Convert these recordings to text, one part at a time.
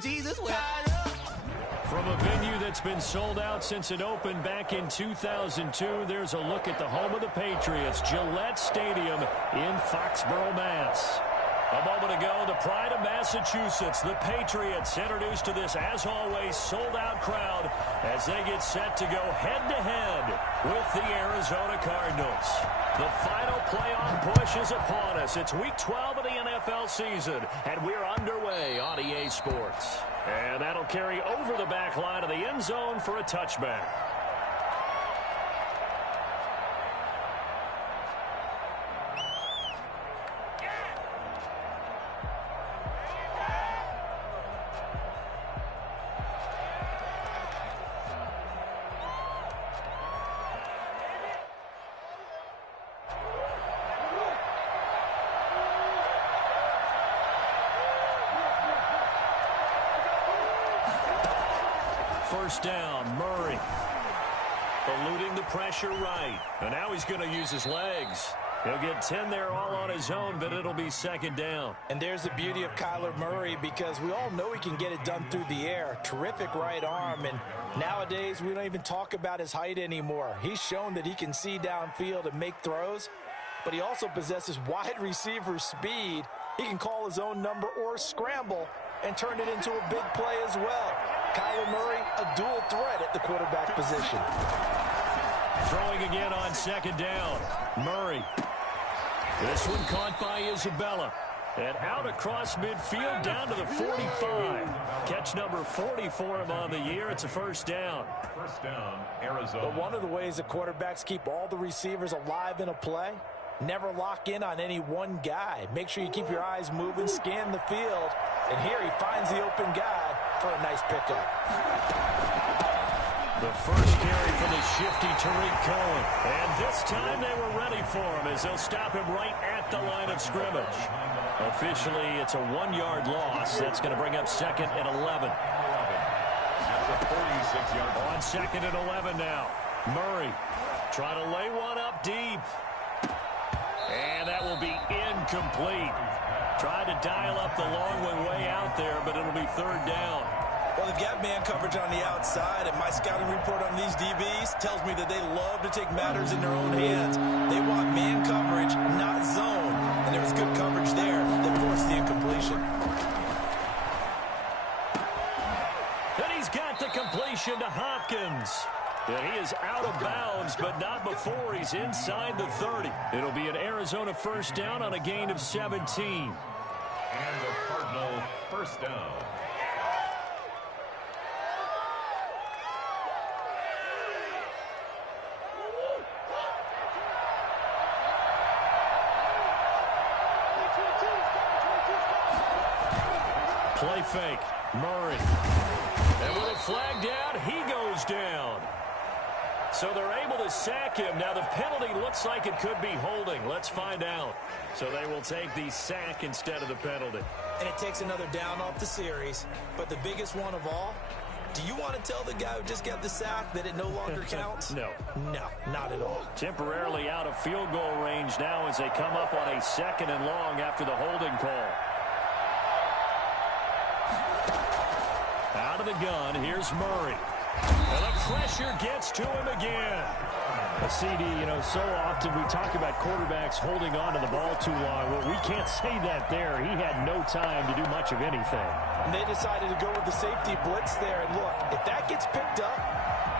Jesus wept. From a venue that's been sold out since it opened back in 2002, there's a look at the home of the Patriots, Gillette Stadium in Foxborough, Mass. A moment ago, the pride of Massachusetts, the Patriots, introduced to this, as always, sold-out crowd as they get set to go head-to-head with the Arizona Cardinals. The final playoff push is upon us. It's Week 12 of the NFL season, and we're underway on EA Sports. And that'll carry over the back line of the end zone for a touchback. First down, Murray. Eluding the pressure right. And now he's going to use his legs. He'll get 10 there all on his own, but it'll be second down. And there's the beauty of Kyler Murray, because we all know he can get it done through the air. Terrific right arm, and nowadays we don't even talk about his height anymore. He's shown that he can see downfield and make throws, but he also possesses wide receiver speed. He can call his own number or scramble and turn it into a big play as well. Kyler Murray, a dual threat at the quarterback position. Throwing again on second down. Murray. This one caught by Isabella. And out across midfield down to the 45. Catch number 40 for him on the year. It's a first down. First down, Arizona. But one of the ways that quarterbacks keep all the receivers alive in a play, never lock in on any one guy. Make sure you keep your eyes moving, scan the field. And here he finds the open guy for a nice pickup. The first carry for the shifty Tariq Cohen. And this time they were ready for him as they'll stop him right at the line of scrimmage. Officially, it's a 1-yard loss. That's going to bring up second and 11. That's a 46-yard. On second and 11 now. Murray trying to lay one up deep. And that will be incomplete. Tried to dial up the long one way out there, but it'll be third down. Well, they've got man coverage on the outside, and my scouting report on these DBs tells me that they love to take matters in their own hands. They want man coverage, not zone. And there was good coverage there that forced the incompletion. And he's got the completion to Hopkins. And he is out of bounds, but not before he's inside the 30. It'll be an Arizona first down on a gain of 17. And the Cardinal first down. Play fake. Murray. And with a flag down, he goes down. So they're able to sack him. Now the penalty looks like it could be holding. Let's find out. So they will take the sack instead of the penalty. And it takes another down off the series. But the biggest one of all, do you want to tell the guy who just got the sack that it no longer counts? No. No, not at all. Temporarily out of field goal range now as they come up on a second and long after the holding call. Out of the gun, here's Murray. And the pressure gets to him again. CD, so often we talk about quarterbacks holding on to the ball too long. Well, we can't say that there. He had no time to do much of anything. And they decided to go with the safety blitz there. And look, if that gets picked up,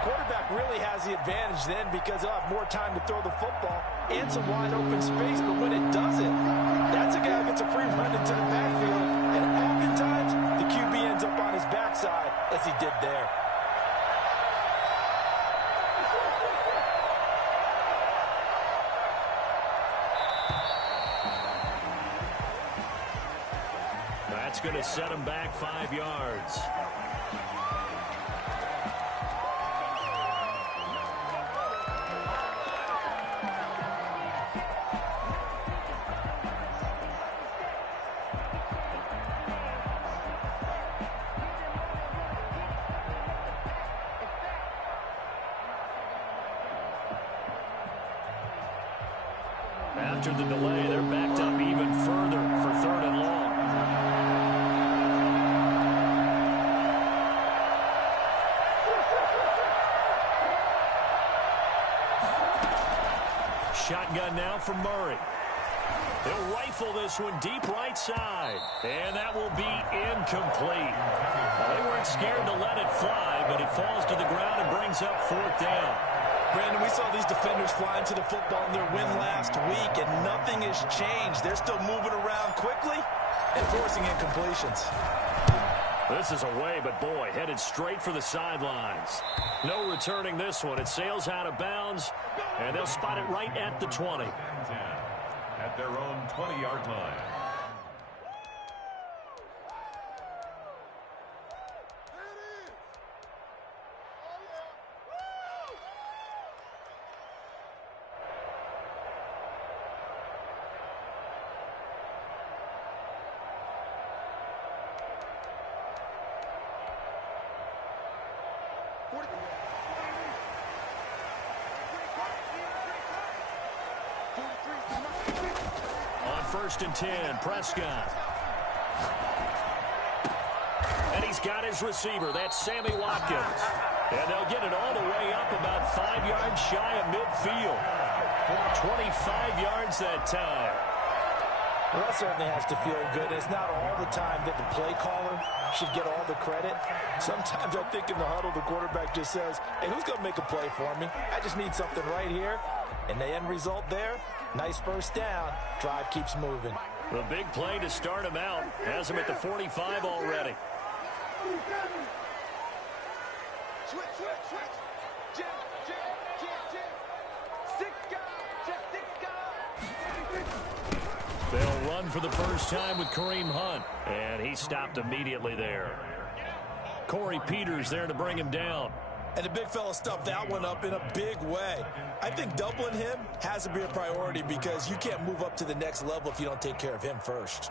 quarterback really has the advantage then because he'll have more time to throw the football and some wide open space. But when it doesn't, that's a guy who gets a free run into the backfield. And oftentimes, the QB ends up on his backside as he did there. That's going to set him back 5 yards. After the delay, they're backed up even further for third and long. shotgun now from Murray. He'll rifle this one deep right side. And that will be incomplete. Well, they weren't scared to let it fly, but it falls to the ground and brings up 4th down. Brandon, we saw these defenders fly into the football in their win last week, and nothing has changed. They're still moving around quickly and forcing incompletions. This is away, but boy, headed straight for the sidelines. No returning this one. It sails out of bounds, and they'll spot it right at the 20. At their own 20-yard line. On 1st and 10, Prescott. And he's got his receiver. That's Sammy Watkins. And they'll get it all the way up about 5 yards shy of midfield. 25 yards that time. Well, that certainly has to feel good. It's not all the time that the play caller should get all the credit. Sometimes I think in the huddle, the quarterback just says, hey, who's going to make a play for me? I just need something right here. And the end result there, nice first down. Drive keeps moving. The big play to start him out. Has him at the 45 already. They'll run for the first time with Kareem Hunt. And he stopped immediately there. Corey Peters there to bring him down. And the big fella stuffed that one up in a big way. I think doubling him has to be a priority because you can't move up to the next level if you don't take care of him first.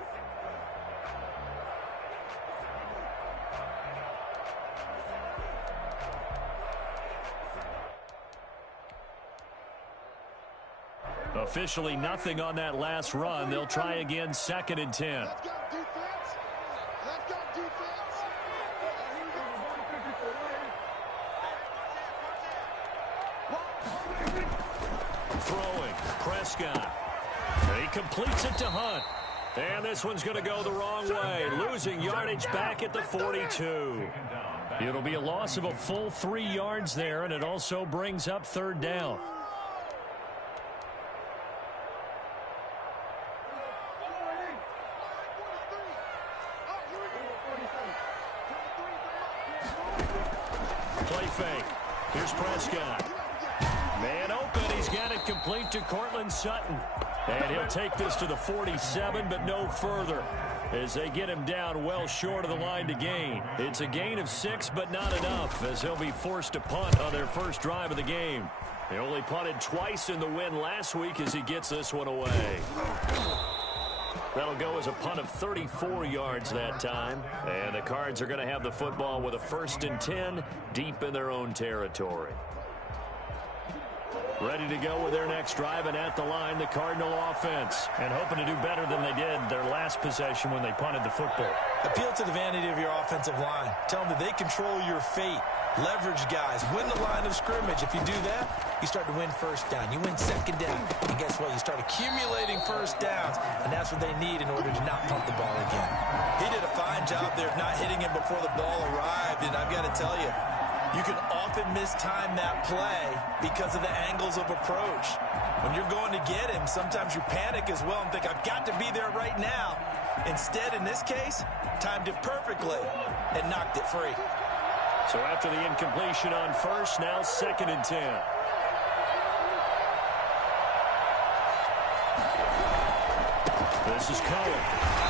Officially nothing on that last run. They'll try again, 2nd and 10. Throwing, Prescott. He completes it to Hunt. And this one's going to go the wrong way. Losing yardage back at the 42. It'll be a loss of a full 3 yards there, and it also brings up 3rd down. Play fake. Here's Prescott. Man open. He's got it complete to Cortland Sutton. And he'll take this to the 47, but no further, as they get him down well short of the line to gain. It's a gain of 6, but not enough, as they'll be forced to punt on their first drive of the game. They only punted twice in the win last week as he gets this one away. That'll go as a punt of 34 yards that time. And the Cards are going to have the football with a 1st and 10 deep in their own territory. Ready to go with their next drive, and at the line, the Cardinal offense. And hoping to do better than they did their last possession when they punted the football. Appeal to the vanity of your offensive line. Tell them that they control your fate. Leverage guys. Win the line of scrimmage. If you do that, you start to win 1st down. You win 2nd down. And guess what? You start accumulating 1st downs. And that's what they need in order to not punt the ball again. He did a fine job there of not hitting him before the ball arrived. And I've got to tell you, you can often mistime that play because of the angles of approach. When you're going to get him, sometimes you panic as well and think, I've got to be there right now. Instead, in this case, timed it perfectly and knocked it free. So after the incompletion on 1st, now 2nd and 10. This is Cohen.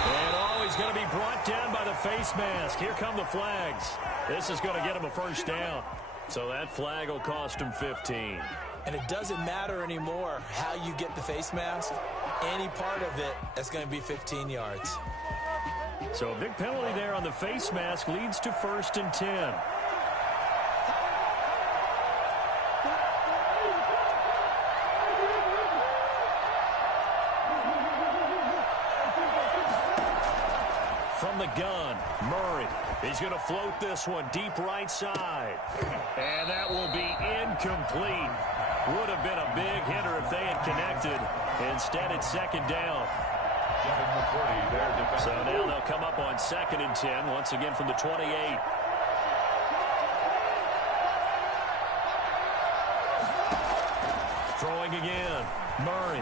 And he's going to be brought down by the face mask. Here come the flags. This is going to get him a 1st down. So that flag will cost him 15. And it doesn't matter anymore how you get the face mask. Any part of it, that's going to be 15 yards. So a big penalty there on the face mask leads to 1st and 10. From the gun, Murray. His He's going to float this one deep right side. And that will be incomplete. Would have been a big hitter if they had connected. Instead, it's second down. So now they'll come up on 2nd and 10, once again from the 28. Throwing again. Murray.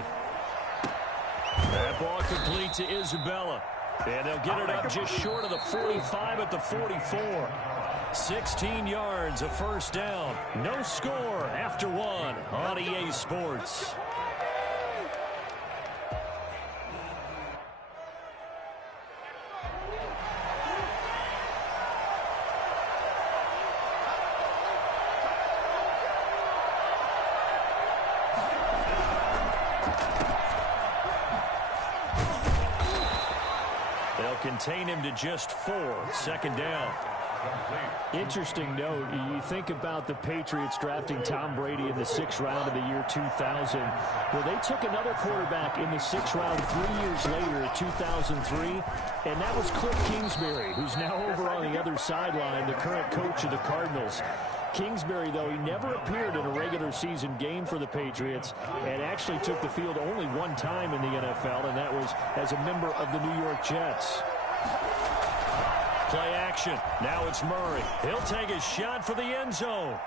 That ball complete to Isabella. And they'll get it up just short of the 45 at the 44. 16 yards, a first down. No score after one on EA Sports. Contain him to just 4. Second down. Interesting note, you think about the Patriots drafting Tom Brady in the 6th round of the year 2000. Well, they took another quarterback in the 6th round 3 years later in 2003, and that was Cliff Kingsbury, who's now over on the other sideline, the current coach of the Cardinals. Kingsbury, though, he never appeared in a regular season game for the Patriots and actually took the field only one time in the NFL, and that was as a member of the New York Jets. Play action. Now it's Murray. He'll take a shot for the end zone.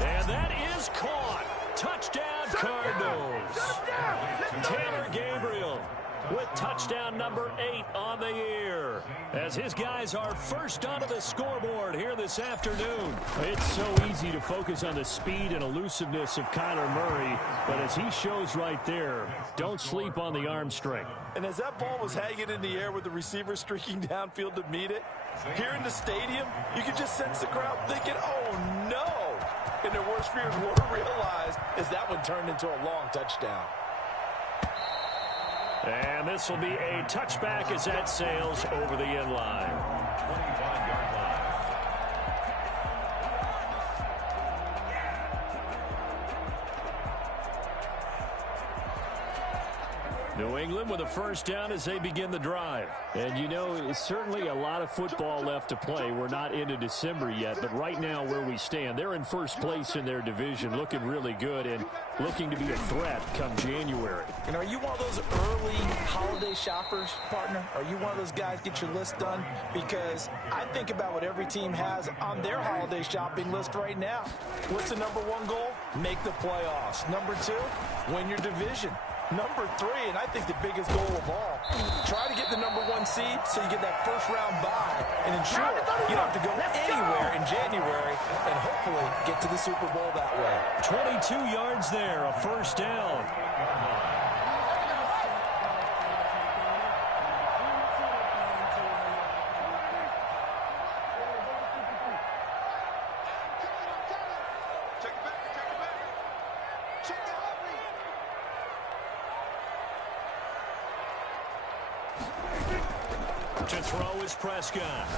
And that is caught. Touchdown, Cardinals. Taylor Gabriel with touchdown number 8 on the year, as his guys are first onto the scoreboard here this afternoon. It's so easy to focus on the speed and elusiveness of Kyler Murray, but as he shows right there, don't sleep on the arm strength. And as that ball was hanging in the air with the receiver streaking downfield to meet it, here in the stadium, you could just sense the crowd thinking, oh no! And their worst fears were realized as that one turned into a long touchdown. And this will be a touchback as that sails over the end line. 25-yard line. New England with a first down as they begin the drive. And, you know, it's certainly a lot of football left to play. We're not into December yet, but right now where we stand, they're in first place in their division, looking really good and looking to be a threat come January. And are you one of those early holiday shoppers, partner? Are you one of those guys get your list done? Because I think about what every team has on their holiday shopping list right now. What's the number 1 goal? Make the playoffs. Number 2, win your division. Number 3, and I think the biggest goal of all, try to get the number 1 seed so you get that first round bye and ensure you don't have to go anywhere in January and hopefully get to the Super Bowl that way. 22 yards there, a first down. To throw is Prescott.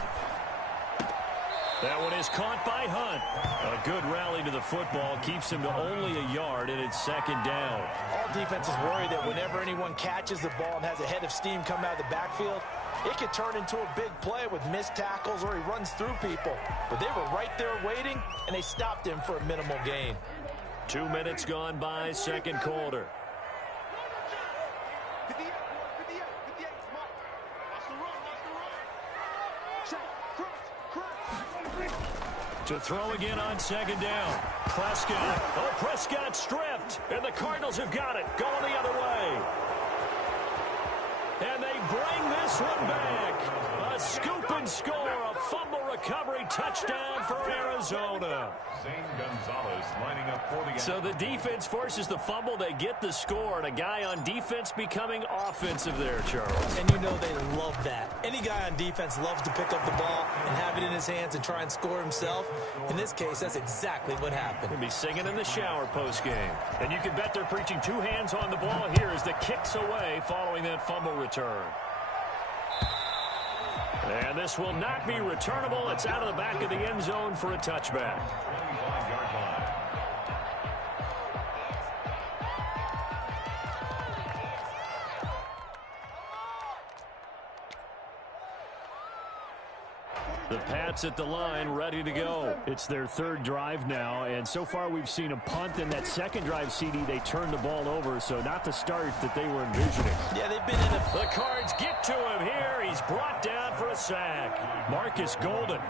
That one is caught by Hunt. A good rally to the football keeps him to only a yard, and it's second down. All defenses worry that whenever anyone catches the ball and has a head of steam come out of the backfield, it could turn into a big play with missed tackles or he runs through people. But they were right there waiting, and they stopped him for a minimal gain. 2 minutes gone by, second quarter. To throw again on second down. Prescott. Oh, Prescott stripped. And the Cardinals have got it. Going the other way. And they bring this one back. A scoop and score. A fumble recovery touchdown for Arizona. So the defense forces the fumble. They get the score. And a guy on defense becoming offensive there, Charles. And you know they love that. Any guy on defense loves to pick up the ball and have it in his hands and try and score himself. In this case, that's exactly what happened. He'll be singing in the shower post-game. And you can bet they're preaching 2 hands on the ball here as the kicks away following that fumble return. And this will not be returnable. It's out of the back of the end zone for a touchback. 25-yard line. The Pats at the line, ready to go. It's their third drive now, and so far we've seen a punt. In that second drive, CD, they turned the ball over, so not the start that they were envisioning. Yeah, they've been in a... The Cards get to him here. He's brought down for a sack. Marcus Golden.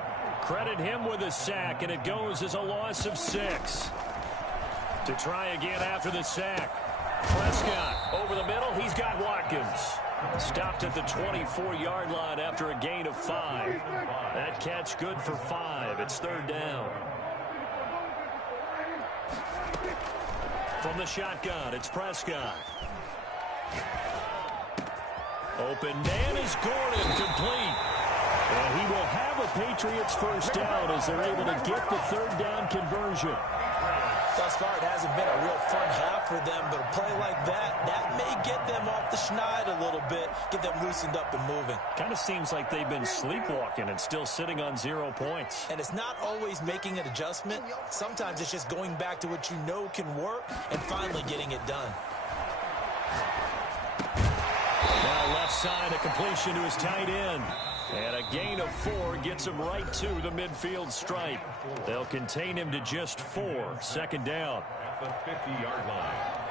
Credit him with a sack, and it goes as a loss of 6. To try again after the sack. Prescott over the middle. He's got Watkins. Stopped at the 24-yard line after a gain of 5. That catch good for 5. It's third down. From the shotgun, it's Prescott. Open man is Gordon, complete. And he will have a Patriots first down as they're able to get the third down conversion. Thus far, it hasn't been a real fun half for them, but a play like that may get them off the schneid a little bit, get them loosened up and moving. Kind of seems like they've been sleepwalking and still sitting on 0 points. And it's not always making an adjustment. Sometimes it's just going back to what you know can work and finally getting it done. Now left side, a completion to his tight end. And a gain of 4 gets him right to the midfield stripe. They'll contain him to just 4. Second down. At the 50-yard line.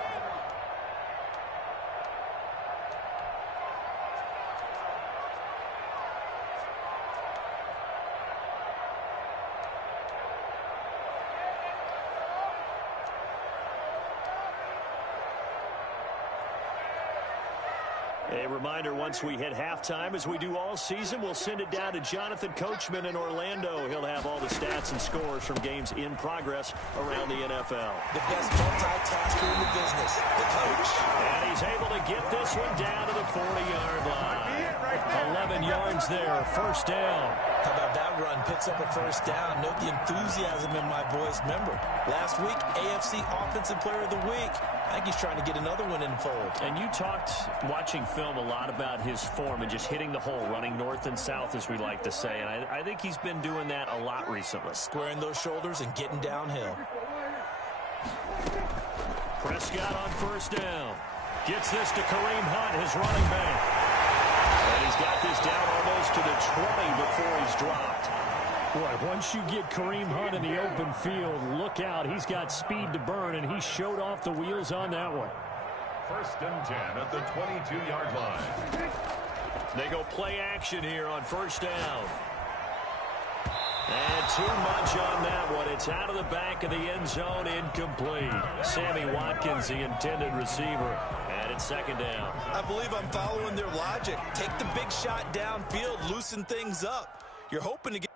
A reminder, once we hit halftime, as we do all season, we'll send it down to Jonathan Coachman in Orlando. He'll have all the stats and scores from games in progress around the NFL. The best multitasker in the business, the coach. And he's able to get this one down to the 40-yard line. 11 yards there, first down. How about that run? Picks up a first down. Note the enthusiasm in my voice. Remember, last week, AFC Offensive Player of the Week. I think he's trying to get another one in the fold. And you talked, watching film, a lot about his form and just hitting the hole, running north and south, as we like to say. And I think he's been doing that a lot recently. Squaring those shoulders and getting downhill. Prescott on first down. Gets this to Kareem Hunt, his running back. And he's got this down almost to the 20 before he's dropped. Boy, once you get Kareem Hunt in the open field, look out. He's got speed to burn, and he showed off the wheels on that one. First and 10 at the 22-yard line. They go play action here on first down. And too much on that one. It's out of the back of the end zone, incomplete. Sammy Watkins, the intended receiver. And it's second down. I believe I'm following their logic. Take the big shot downfield, loosen things up. You're hoping to get...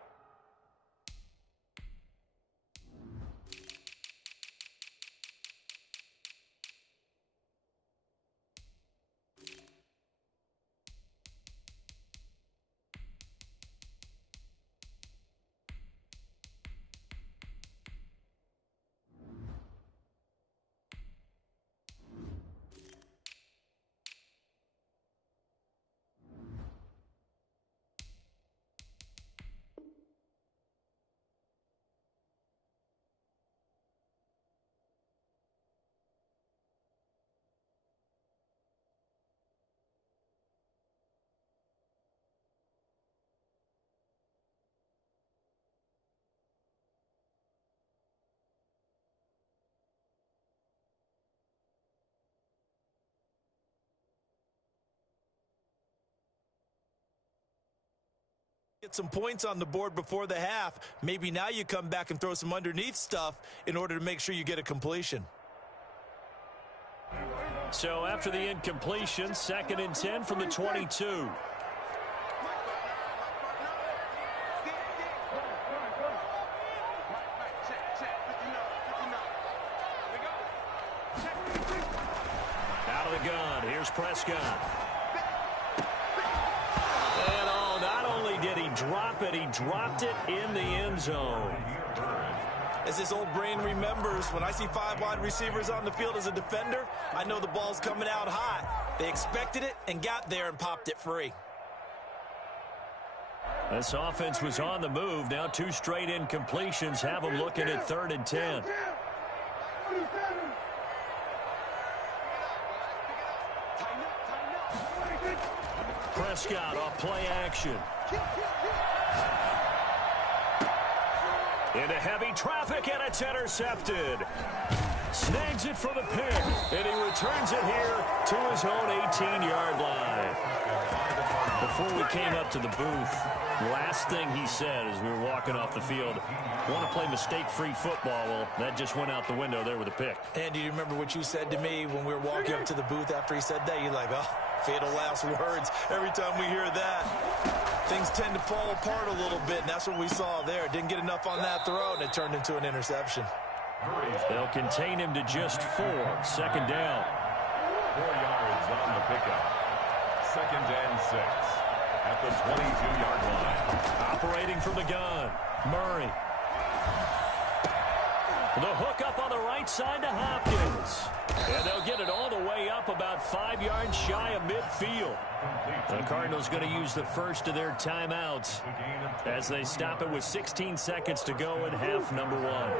Get some points on the board before the half. Maybe now you come back and throw some underneath stuff in order to make sure you get a completion. So after the incompletion, second and 10 from the 22. Out of the gun, here's Prescott. Did he drop it? He dropped it in the end zone. As his old brain remembers, when I see 5 wide receivers on the field as a defender, I know the ball's coming out hot. They expected it and got there and popped it free. This offense was on the move. Now 2 straight incompletions have them looking at third and 10. Prescott off play action. Into heavy traffic, and it's intercepted. Snags it for the pick, and he returns it here to his own 18-yard line. Before we came up to the booth, last thing he said as we were walking off the field, want to play mistake-free football. Well, that just went out the window there with a pick. And do you remember what you said to me when we were walking up to the booth after he said that? You're like, oh, fatal last words. Every time we hear that, things tend to fall apart a little bit, and that's what we saw there. Didn't get enough on that throw, and it turned into an interception. They'll contain him to just 4. Second down. 4 yards on the pickup. 2nd and 6 at the 22-yard line. Operating from the gun, Murray. The hook up on the right side to Hopkins. And they'll get it all the way up about 5 yards shy of midfield. The Cardinals going to use the first of their timeouts as they stop it with 16 seconds to go in half number 1.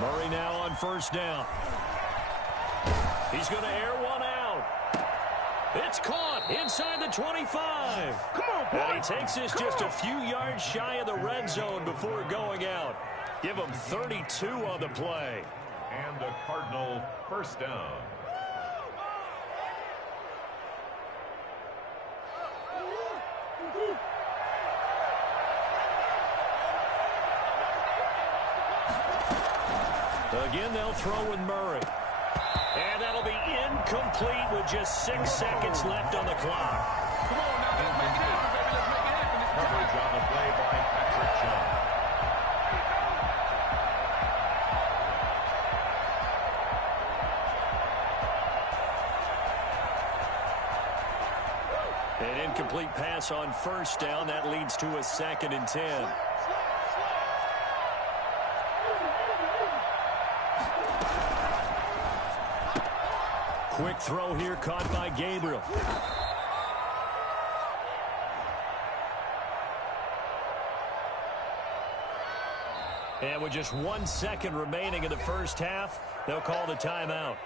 Murray now on first down. He's going to air one out. It's caught inside the 25. Come on, boy. And he takes this just a few yards shy of the red zone before going out. Give him 32 on the play. And the Cardinal first down. Again, they'll throw with Murray. And that'll be incomplete with just 6 seconds left on the clock. Come on now, let's make it happen, baby. Let's make it happen. Coverage on the play by Patrick Chung. An incomplete pass on first down. That leads to a 2nd and 10. Quick throw here, caught by Gabriel. And with just 1 second remaining in the first half, they'll call the timeout.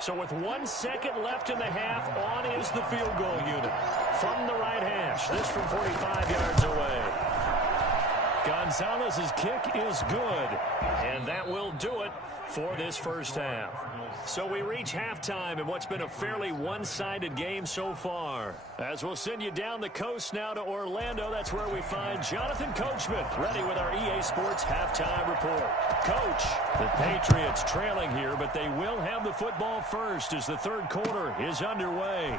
So with 1 second left in the half, on is the field goal unit. From the right hash, this from 45 yards away. Gonzalez's kick is good, and that will do it for this first half. So we reach halftime in what's been a fairly one-sided game so far. As we'll send you down the coast now to Orlando, that's where we find Jonathan Coachman, ready with our EA Sports halftime report. Coach, the Patriots trailing here, but they will have the football first as the third quarter is underway.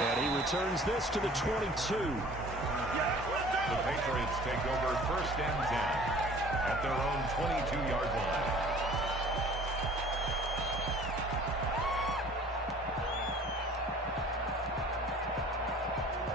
And he returns this to the 22. The Patriots take over 1st and 10 at their own 22-yard line.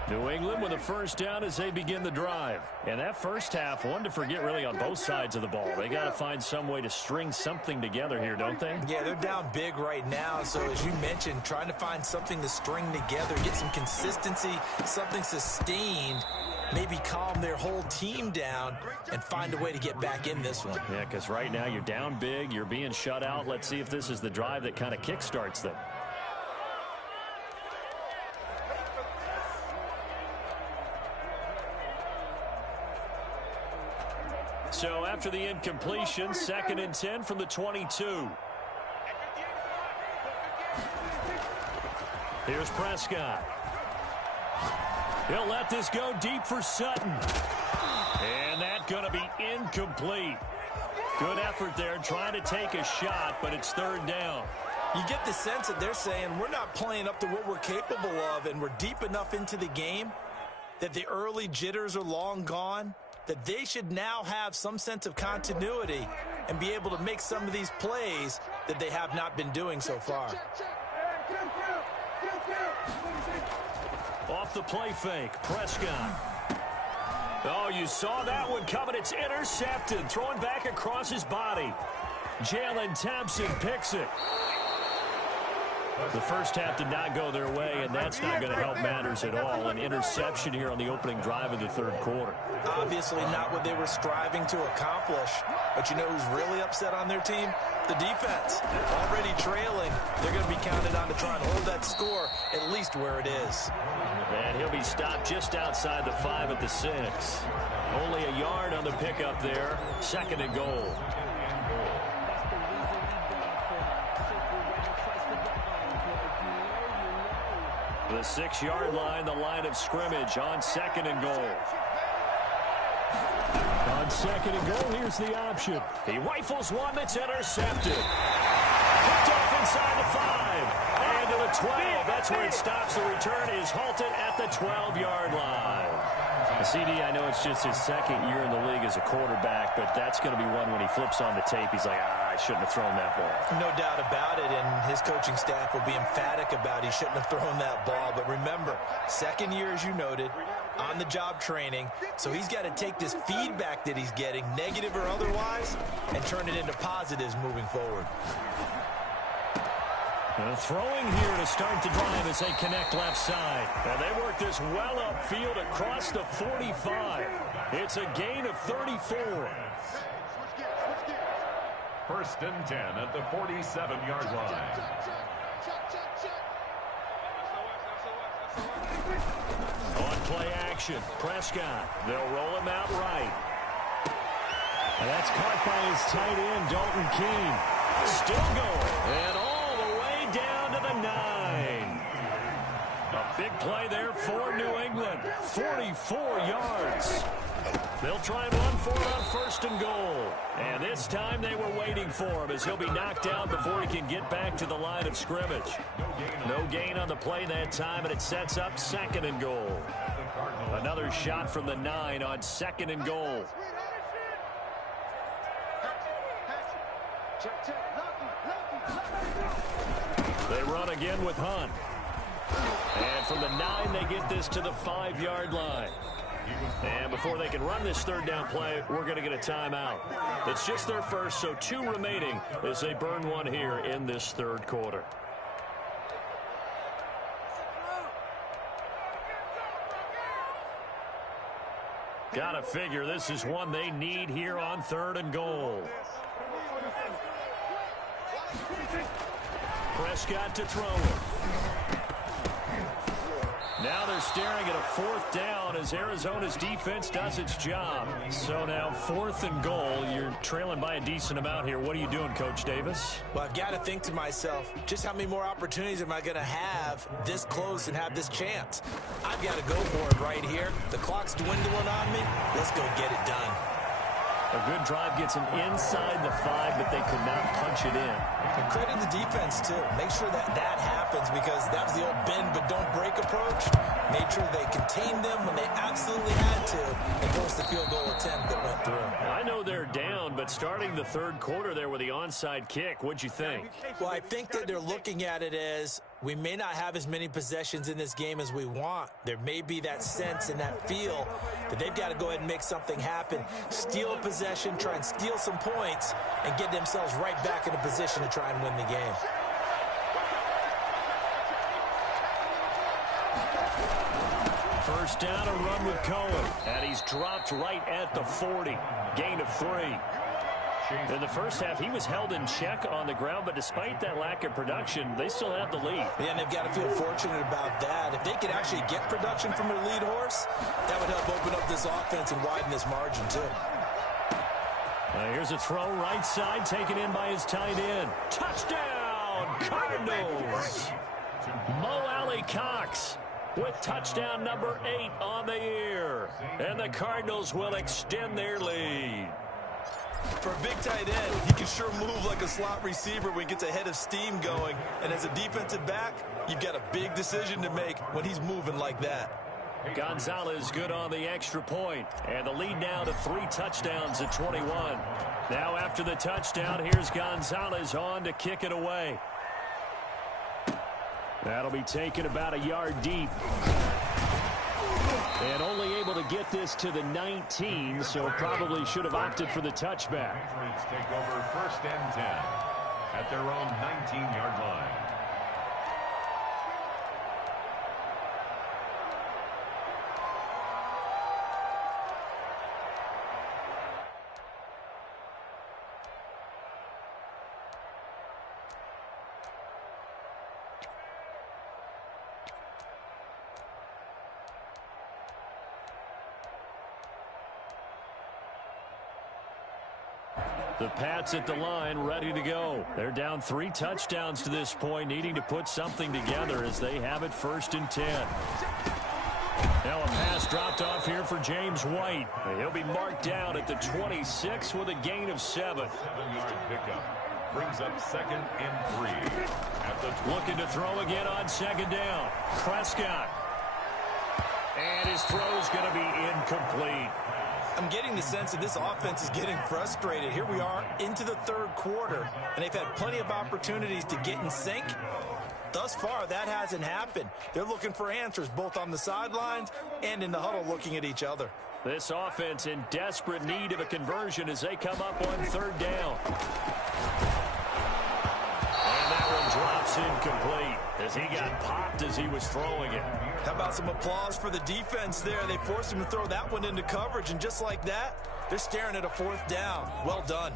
New England with a first down as they begin the drive. And that first half, one to forget really on both sides of the ball. They got to find some way to string something together here, don't they? Yeah, they're down big right now. So as you mentioned, trying to find something to string together, get some consistency, something sustained, maybe calm their whole team down and find a way to get back in this one. Yeah, because right now you're down big, you're being shut out. Let's see if this is the drive that kind of kickstarts them. So after the incompletion, 2nd and 10 from the 22. Here's Prescott. He'll let this go deep for Sutton. And that's going to be incomplete. Good effort there trying to take a shot, but it's 3rd down. You get the sense that they're saying we're not playing up to what we're capable of, and we're deep enough into the game that the early jitters are long gone, that they should now have some sense of continuity and be able to make some of these plays that they have not been doing so far. Off the play fake, Prescott. Oh, you saw that one coming. It's intercepted. Throwing back across his body. Jalen Thompson picks it. The first half did not go their way, and that's not going to help matters at all. An interception here on the opening drive of the third quarter. Obviously not what they were striving to accomplish. But you know who's really upset on their team? The defense. Already trailing. They're going to be counted on to try and hold that score at least where it is. And he'll be stopped just outside the 5 at the 6. Only a yard on the pickup there. 2nd and goal. The 6-yard line, the line of scrimmage on 2nd and goal. On 2nd and goal, here's the option. He rifles one that's intercepted. Picked off inside the 5. And to the 12. That's where it stops. The return is halted at the 12-yard line. CD, I know it's just his 2nd year in the league as a quarterback, but that's going to be one when he flips on the tape. He's like, I shouldn't have thrown that ball. No doubt about it, and his coaching staff will be emphatic about he shouldn't have thrown that ball. But remember, 2nd year, as you noted, on-the-job training, so he's got to take this feedback that he's getting, negative or otherwise, and turn it into positives moving forward. Throwing here to start the drive as they connect left side. And they work this well upfield across the 45. It's a gain of 34. 1st and 10 at the 47-yard line. On play action, Prescott. They'll roll him out right. And that's caught by his tight end, Dalton Keene. Still going. And all the way down to the 9. A big play there for New England. 44 yards. They'll try and run for it on 1st and goal. And this time they were waiting for him as he'll be knocked down before he can get back to the line of scrimmage. No gain on the play that time, and it sets up 2nd and goal. Another shot from the 9 on 2nd and goal. They run again with Hunt. And from the 9, they get this to the 5-yard line. And before they can run this 3rd down play, we're going to get a timeout. It's just their first, so 2 remaining as they burn one here in this 3rd quarter. Gotta figure this is one they need here on 3rd and goal. Prescott to throw it. Now they're staring at a 4th down as Arizona's defense does its job. So now 4th and goal. You're trailing by a decent amount here. What are you doing, Coach Davis? Well, I've got to think to myself, just how many more opportunities am I going to have this close and have this chance? I've got to go for it right here. The clock's dwindling on me. Let's go get it done. A good drive gets them inside the 5, but they could not punch it in. And credit the defense, too. Make sure that that happens because that was the old bend but don't break approach. Made sure they contained them when they absolutely had to and forced the field goal attempt that went through. I know they're down, but starting the 3rd quarter there with the onside kick, what'd you think? Well, I think that they're looking at it as we may not have as many possessions in this game as we want. There may be that sense and that feel that they've got to go ahead and make something happen. Steal a possession, try and steal some points, and get themselves right back in a position to try and win the game. First down, a run with Cohen. And he's dropped right at the 40. Gain of 3. In the first half, he was held in check on the ground, but despite that lack of production, they still have the lead. Yeah, and they've got to feel fortunate about that. If they could actually get production from their lead horse, that would help open up this offense and widen this margin, too. Here's a throw right side, taken in by his tight end. Touchdown, Cardinals! Mo Alley Cox with touchdown number 8 on the year. And the Cardinals will extend their lead. For a big tight end, he can sure move like a slot receiver when he gets a head of steam going. And as a defensive back, you've got a big decision to make when he's moving like that. Gonzalez good on the extra point. And the lead now to 3 touchdowns at 21. Now after the touchdown, here's Gonzalez on to kick it away. That'll be taken about a yard deep. And only able to get this to the 19, so probably should have opted for the touchback. Patriots take over 1st and 10 at their own 19-yard line. The Pats at the line, ready to go. They're down 3 touchdowns to this point, needing to put something together as they have it 1st and 10. Now a pass dropped off here for James White. He'll be marked down at the 26 with a gain of 7. 7-yard pickup brings up 2nd and 3. At the Looking to throw again on 2nd down. Prescott. And his throw's going to be incomplete. I'm getting the sense that this offense is getting frustrated. Here we are into the 3rd quarter, and they've had plenty of opportunities to get in sync. Thus far, that hasn't happened. They're looking for answers both on the sidelines and in the huddle looking at each other. This offense in desperate need of a conversion as they come up on 3rd down. And that one drops incomplete as he got popped as he was throwing it. How about some applause for the defense there? They forced him to throw that one into coverage, and just like that, they're staring at a 4th down. Well done.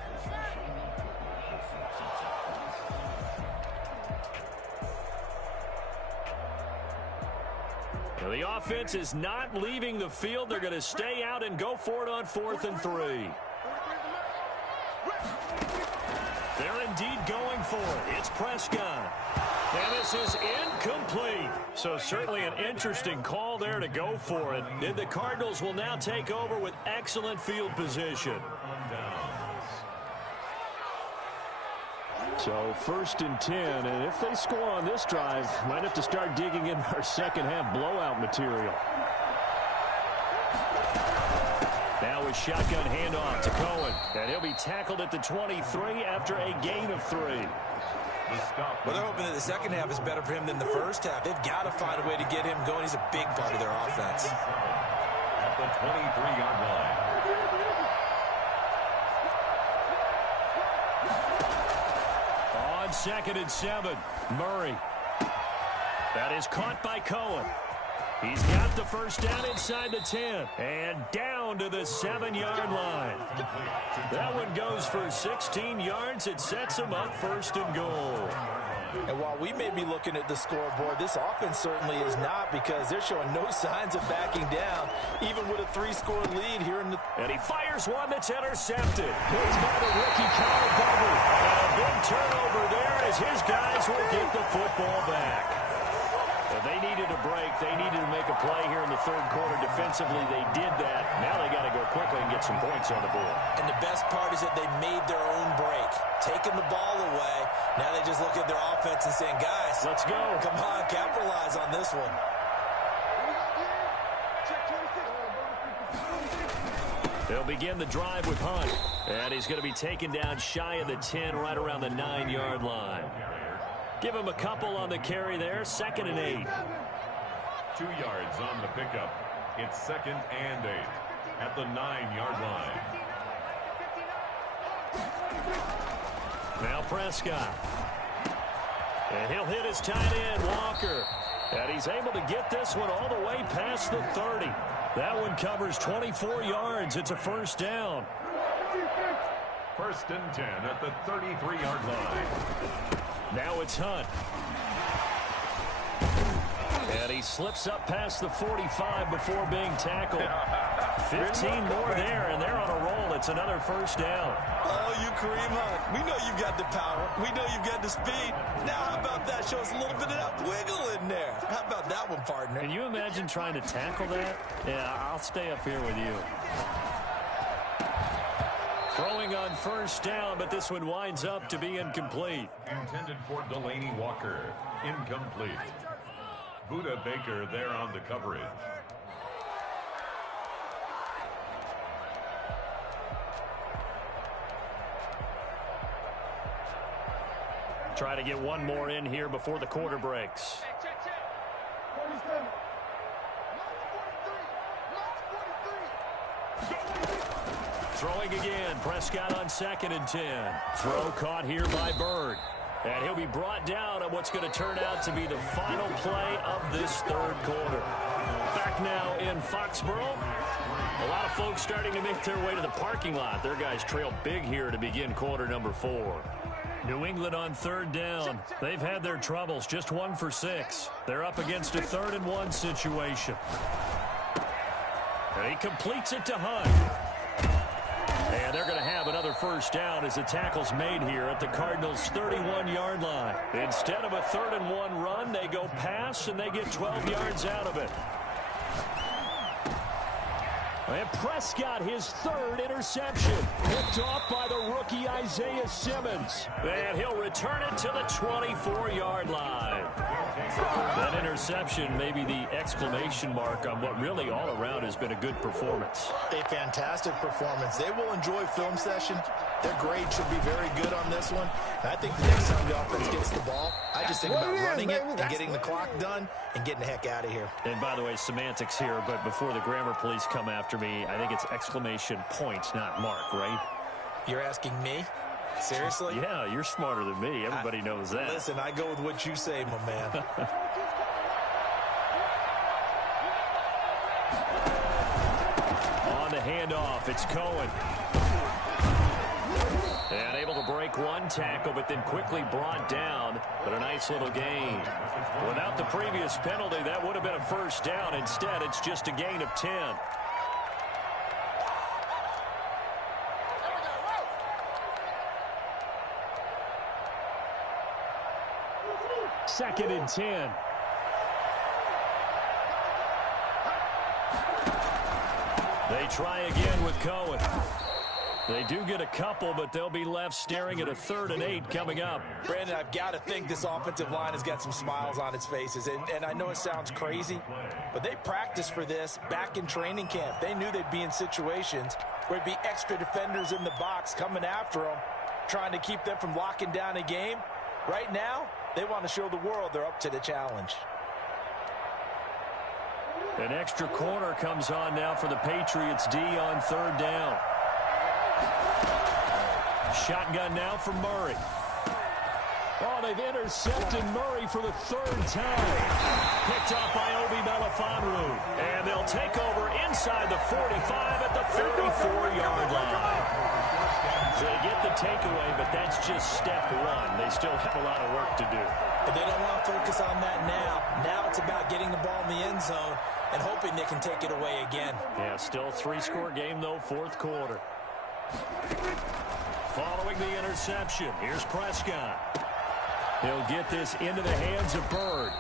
Well, the offense is not leaving the field. They're going to stay out and go for it on 4th and 3. They're indeed going for it. It's Prescott. And this is incomplete. So certainly an interesting call there to go for it. And the Cardinals will now take over with excellent field position. So 1st and 10, and if they score on this drive, might have to start digging in our second-half blowout material. Now a shotgun handoff to Cohen, and he'll be tackled at the 23 after a gain of 3. Well, they're hoping that the second half is better for him than the first half. They've got to find a way to get him going. He's a big part of their offense. At the 23-yard line. On 2nd and 7, Murray. That is caught by Cohen. He's got the 1st down inside the 10 and down to the 7-yard line. That one goes for 16 yards. It sets him up 1st and goal. And while we may be looking at the scoreboard, this offense certainly is not, because they're showing no signs of backing down, even with a 3-score lead here in the... And he fires one that's intercepted. He's by the rookie Kyle Duggar. And a big turnover there as his guys will get the football back. They needed a break. They needed to make a play here in the 3rd quarter. Defensively, they did that. Now they got to go quickly and get some points on the board. And the best part is that they made their own break, taking the ball away. Now they just look at their offense and saying, guys, let's go. Come on, capitalize on this one. They'll begin the drive with Hunt. And he's going to be taken down shy of the 10, right around the 9-yard line. Give him a couple on the carry there. 2nd and 8. 2 yards on the pickup. It's 2nd and 8 at the 9-yard line. Now Prescott. And he'll hit his tight end, Walker. And he's able to get this one all the way past the 30. That one covers 24 yards. It's a 1st down. 1st and 10 at the 33-yard line. Now it's Hunt. And he slips up past the 45 before being tackled. 15 more there, and they're on a roll. It's another 1st down. Oh, you Kareem Hunt. We know you've got the power. We know you've got the speed. Now how about that? Show us a little bit of that wiggle in there. How about that one, partner? Can you imagine trying to tackle that? Yeah, I'll stay up here with you. Throwing on 1st down, but this one winds up to be incomplete. Intended for Delaney Walker. Incomplete. Buda Baker there on the coverage. Try to get one more in here before the quarter breaks. Throwing again. Prescott on 2nd and 10. Throw caught here by Bird. And he'll be brought down on what's going to turn out to be the final play of this 3rd quarter. Back now in Foxborough. A lot of folks starting to make their way to the parking lot. Their guys trail big here to begin quarter number 4. New England on 3rd down. They've had their troubles, just 1 for 6. They're up against a 3rd and 1 situation. And he completes it to Hunt. And they're going to have another first down as the tackle's made here at the Cardinals' 31-yard line. Instead of a 3rd-and-1 run, they go pass, and they get 12 yards out of it. And Prescott, his 3rd interception. Picked off by the rookie Isaiah Simmons. And he'll return it to the 24-yard line. That interception may be the exclamation mark on what really all around has been a good performance. A fantastic performance. They will enjoy film session. Their grade should be very good on this one. And I think the next time the offense gets the ball, I just think about running it and getting the clock done and getting the heck out of here. And by the way, semantics here, but before the grammar police come after me, I think it's exclamation point, not mark, right? You're asking me? Seriously? Yeah, you're smarter than me. Everybody knows that. Listen, I go with what you say, my man. On the handoff, it's Cohen. And able to break one tackle, but then quickly brought down. But a nice little gain. Without the previous penalty, that would have been a first down. Instead, it's just a gain of 10. Second and 10. They try again with Cohen. They do get a couple, but they'll be left staring at a 3rd and 8 coming up. Brandon, I've got to think this offensive line has got some smiles on its faces. And I know it sounds crazy, but they practiced for this back in training camp. They knew they'd be in situations where there'd be extra defenders in the box coming after them, trying to keep them from locking down a game. Right now, they want to show the world they're up to the challenge. An extra corner comes on now for the Patriots D on 3rd down. Shotgun now for Murray. Oh, they've intercepted Murray for the 3rd time. Picked off by Obi Melifonwu. And they'll take over inside the 45 at the 34-yard line. They get the takeaway, but that's just step one. They still have a lot of work to do. But they don't want to focus on that now. Now it's about getting the ball in the end zone and hoping they can take it away again. Yeah, still a 3-score game, though, 4th quarter. Following the interception, here's Prescott. He'll get this into the hands of Bird.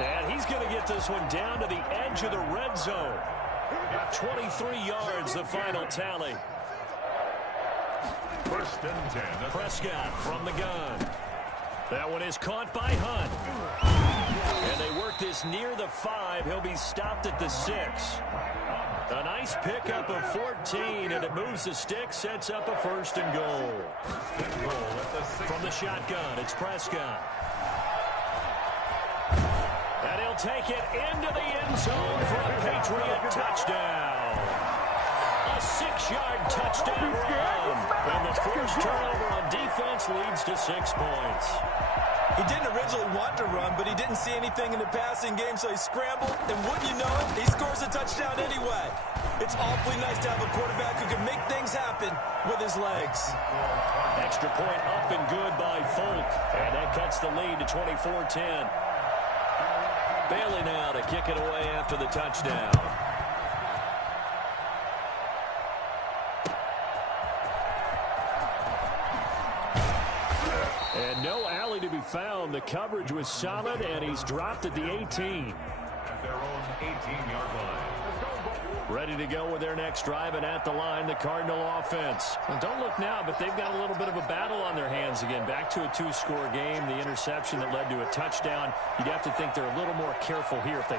And he's going to get this one down to the edge of the red zone. 23 yards, the final tally. 1st and 10. Prescott from the gun. That one is caught by Hunt. And they work this near the 5. He'll be stopped at the 6. A nice pickup of 14, and it moves the stick, sets up a 1st and goal. From the shotgun, it's Prescott. And he'll take it into the end zone for a Patriot touchdown. A 6-yard touchdown run. And the first turnover on defense leads to 6 points. He didn't originally want to run, but he didn't see anything in the passing game, so he scrambled, and wouldn't you know it, he scores a touchdown anyway. It's awfully nice to have a quarterback who can make things happen with his legs. Extra point up and good by Folk, and that cuts the lead to 24-10. Bailey now to kick it away after the touchdown. And no alley to be found. The coverage was solid, and he's dropped at the 18. At their own 18-yard line. Ready to go with their next drive, and at the line, the Cardinal offense. And don't look now, but they've got a little bit of a battle on their hands again. Back to a 2-score game. The interception that led to a touchdown. You'd have to think they're a little more careful here if they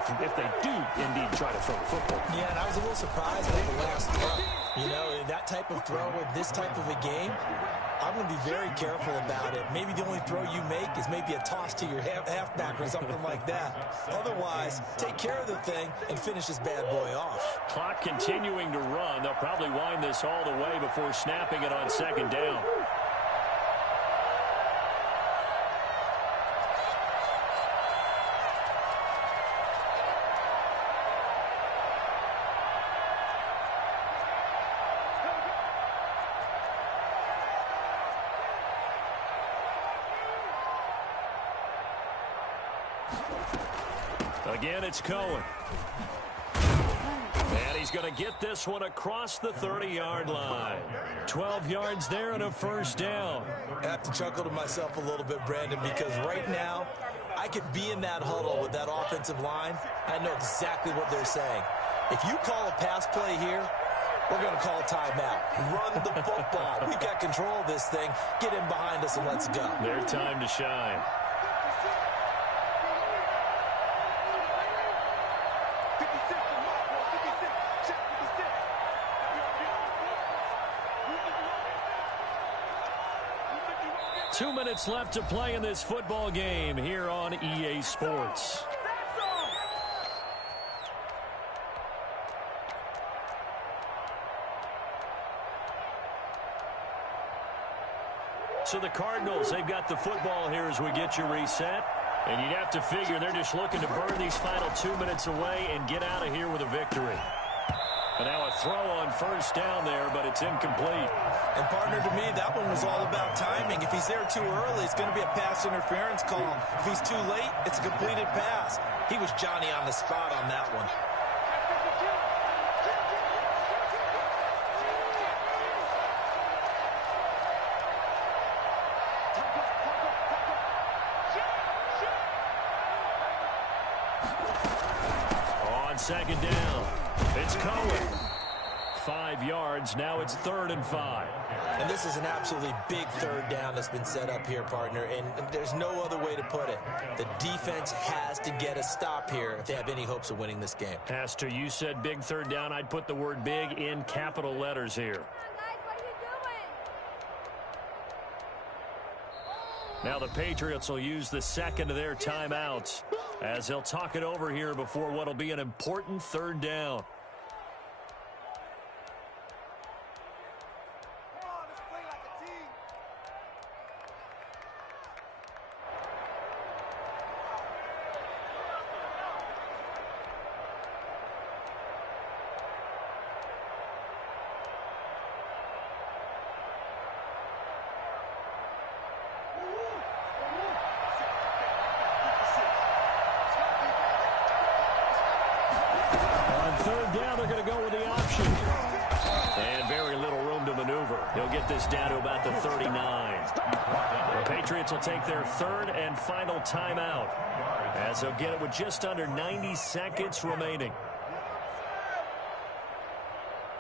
do indeed try to throw the football. Yeah, and I was a little surprised at the last throw. You know, that type of throw in this type of a game, I'm going to be very careful about it. Maybe the only throw you make is maybe a toss to your halfback or something like that. Otherwise, take care of the thing and finish this bad boy off. Clock continuing to run. They'll probably wind this all the way before snapping it on 2nd down. Again, it's Cohen. And he's going to get this one across the 30-yard line. 12 yards there and a first down. I have to chuckle to myself a little bit, Brandon, because right now I could be in that huddle with that offensive line. I know exactly what they're saying. If you call a pass play here, we're going to call a timeout. Run the football. We've got control of this thing. Get in behind us and let's go. Their time to shine. Two minutes left to play in this football game here on EA Sports. So the Cardinals, they've got the football here as we get you reset. And you'd have to figure they're just looking to burn these final 2 minutes away and get out of here with a victory. And now a throw on first down there, but it's incomplete. And, partner, to me, that one was all about timing. If he's there too early, it's going to be a pass interference call. If he's too late, it's a completed pass. He was Johnny on the spot on that one. On second down, it's Cohen. 5 yards. Now it's 3rd and 5. And this is an absolutely big third down that's been set up here, partner, and there's no other way to put it. The defense has to get a stop here if they have any hopes of winning this game. Pastor, you said big third down. I'd put the word big in capital letters here. Now the Patriots will use the second of their timeouts as they'll talk it over here before what will be an important third down. This down to about the 39. The Patriots will take their third and final timeout as they'll get it with just under 90 seconds remaining.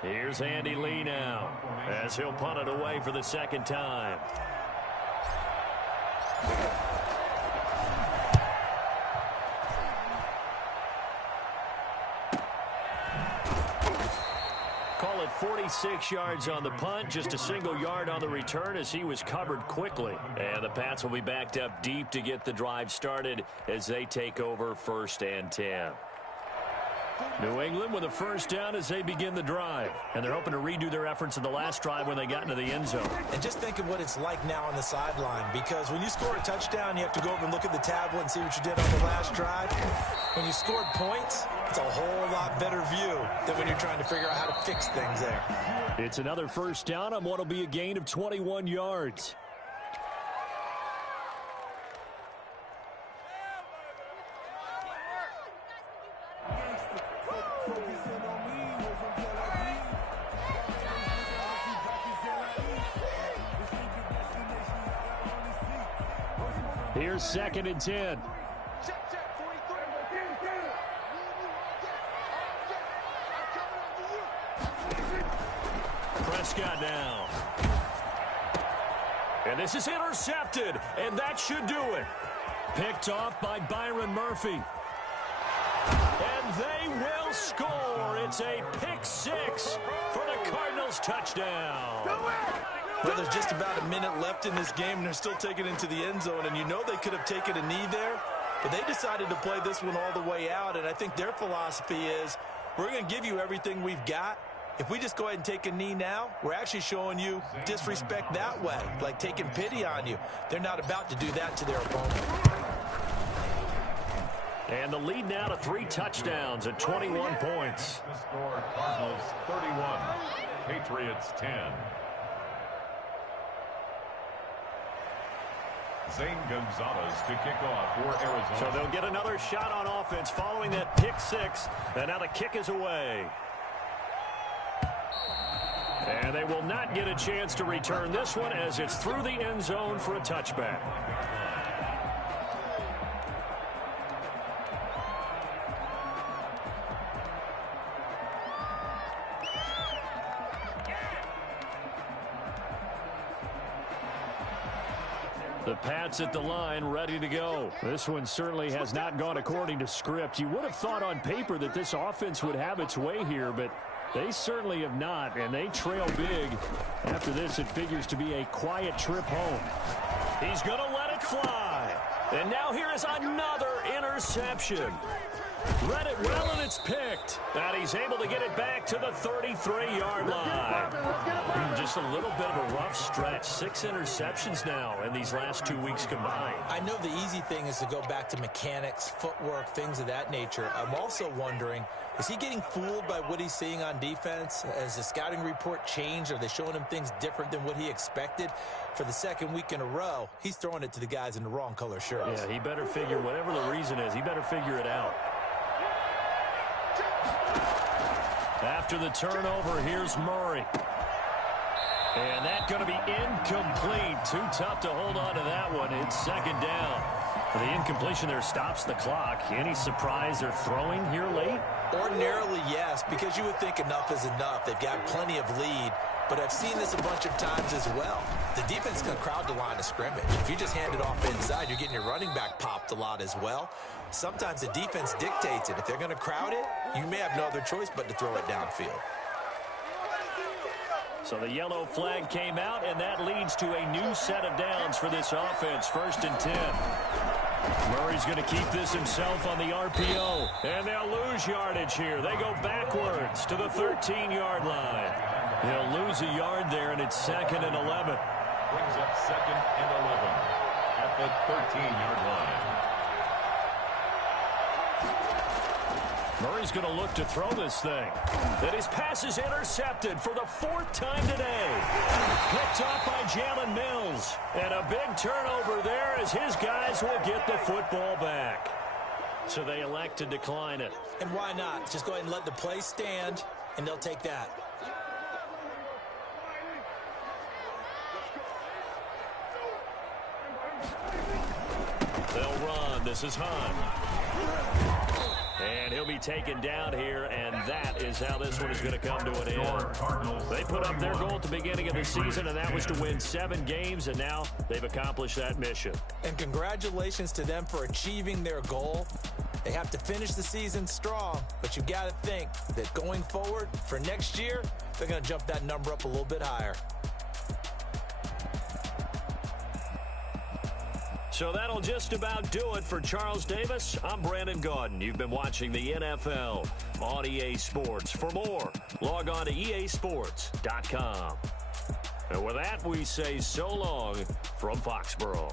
Here's Andy Lee now as he'll punt it away for the second time. Call it 46 yards on the punt, just a single yard on the return as he was covered quickly. And the Pats will be backed up deep to get the drive started as they take over 1st and 10. New England with a first down as they begin the drive. And they're hoping to redo their efforts in the last drive when they got into the end zone. And just think of what it's like now on the sideline, because when you score a touchdown, you have to go over and look at the tablet and see what you did on the last drive. When you scored points, it's a whole lot better view than when you're trying to figure out how to fix things there. It's another first down on what will be a gain of 21 yards. Here's 2nd and 10. Prescott now. And this is intercepted, and that should do it. Picked off by Byron Murphy. And they will score. It's a pick six for the Cardinals touchdown. Well, there's just about a minute left in this game, and they're still taking it into the end zone. And you know they could have taken a knee there, but they decided to play this one all the way out. And I think their philosophy is, we're going to give you everything we've got. If we just go ahead and take a knee now, we're actually showing you disrespect that way, like taking pity on you. They're not about to do that to their opponent. And the lead now to 3 touchdowns at 21 points. The score, Cardinals 31, Patriots 10. Zane Gonzalez to kick off for Arizona. So they'll get another shot on offense following that pick six. And now the kick is away. And they will not get a chance to return this one as it's through the end zone for a touchback. The Pats at the line, ready to go. This one certainly has not gone according to script. You would have thought on paper that this offense would have its way here, but they certainly have not, and they trail big. After this, it figures to be a quiet trip home. He's going to let it fly. And now here is another interception. Read it well, and it's picked. And he's able to get it back to the 33-yard line. Just a little bit of a rough stretch. 6 interceptions now in these last 2 weeks combined. I know the easy thing is to go back to mechanics, footwork, things of that nature. I'm also wondering, is he getting fooled by what he's seeing on defense? Has the scouting report changed? Are they showing him things different than what he expected? For the second week in a row, he's throwing it to the guys in the wrong color shirts. Yeah, he better figure, whatever the reason is, he better figure it out. After the turnover, here's Murray. And that's going to be incomplete. Too tough to hold on to that one. It's second down. The incompletion there stops the clock. Any surprise they're throwing here late? Ordinarily, yes, because you would think enough is enough. They've got plenty of lead, but I've seen this a bunch of times as well. The defense can crowd the line of scrimmage. If you just hand it off inside, you're getting your running back popped a lot as well. Sometimes the defense dictates it. If they're going to crowd it, you may have no other choice but to throw it downfield. So the yellow flag came out, and that leads to a new set of downs for this offense. 1st and 10. Murray's going to keep this himself on the RPO, and they'll lose yardage here. They go backwards to the 13-yard line. They'll lose a yard there, and it's 2nd and 11. Brings up 2nd and 11 at the 13-yard line. Murray's going to look to throw this thing. And his pass is intercepted for the 4th time today. Picked off by Jalen Mills. And a big turnover there as his guys will get the football back. So they elect to decline it. And why not? Just go ahead and let the play stand, and they'll take that. They'll run. This is Hunt. And he'll be taken down here, and that is how this one is going to come to an end. They put up their goal at the beginning of the season, and that was to win 7 games, and now they've accomplished that mission. And congratulations to them for achieving their goal. They have to finish the season strong, but you've got to think that going forward for next year, they're going to jump that number up a little bit higher. So that'll just about do it for Charles Davis. I'm Brandon Gaudin. You've been watching the NFL on EA Sports. For more, log on to easports.com. And with that, we say so long from Foxborough.